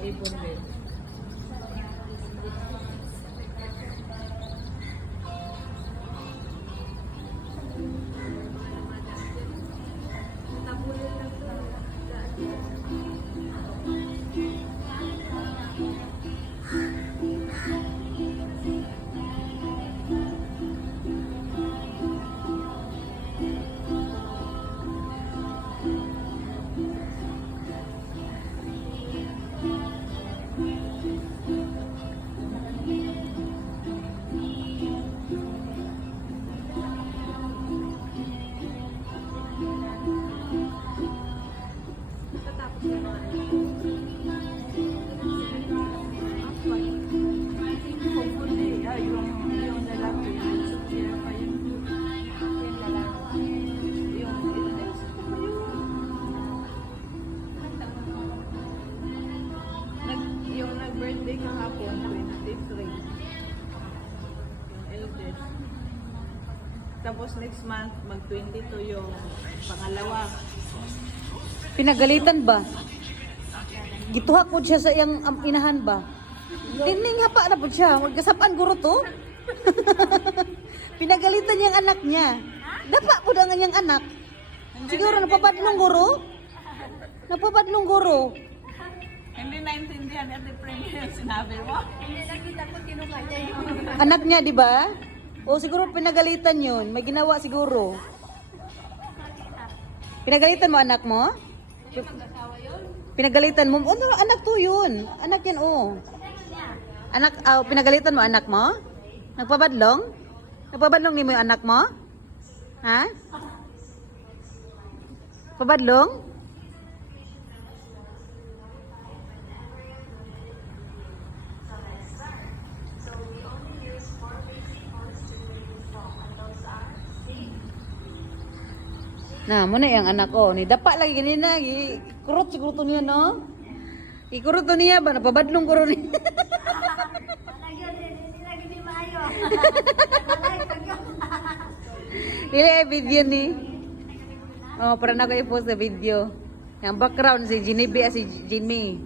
Apron bed. Yung nag-birthday kahapon, 23. Yung eldest. Tapos next month, mag-22 yung pangalawa. Pinagalitan ba? Gituhak po siya sa iyang inahan ba? Tining hapa na po siya. Magkasapaan guro to. Pinagalitan niyang anak niya. Dapa po na nga niyang anak. Siguro napabadlong guro? Napabadlong guro. Hindi naintindihan at the yung sinabi mo. Hindi nakita ko tinukaya yung Anak niya, di ba? O siguro pinagalitan yun. May ginawa siguro. Pinagalitan mo anak mo? Pinagalitan mo? Ano, anak to yun. Anak yan, oh. Anak, pinagalitan mo anak mo? Nagpabadlong? Nagpabadlong ni mo yung anak mo? Ha? Pabadlong? Na, muna yung anak ko. Ni dapa lagi ganina, ikurot siguro to niya, no? Ikurot to niya ba? Napabadlong ko rin. lagi di maayo. Dili ay video ni. Oh, para na ko i-post sa video. Yung background si Genevieve at si Jimmy.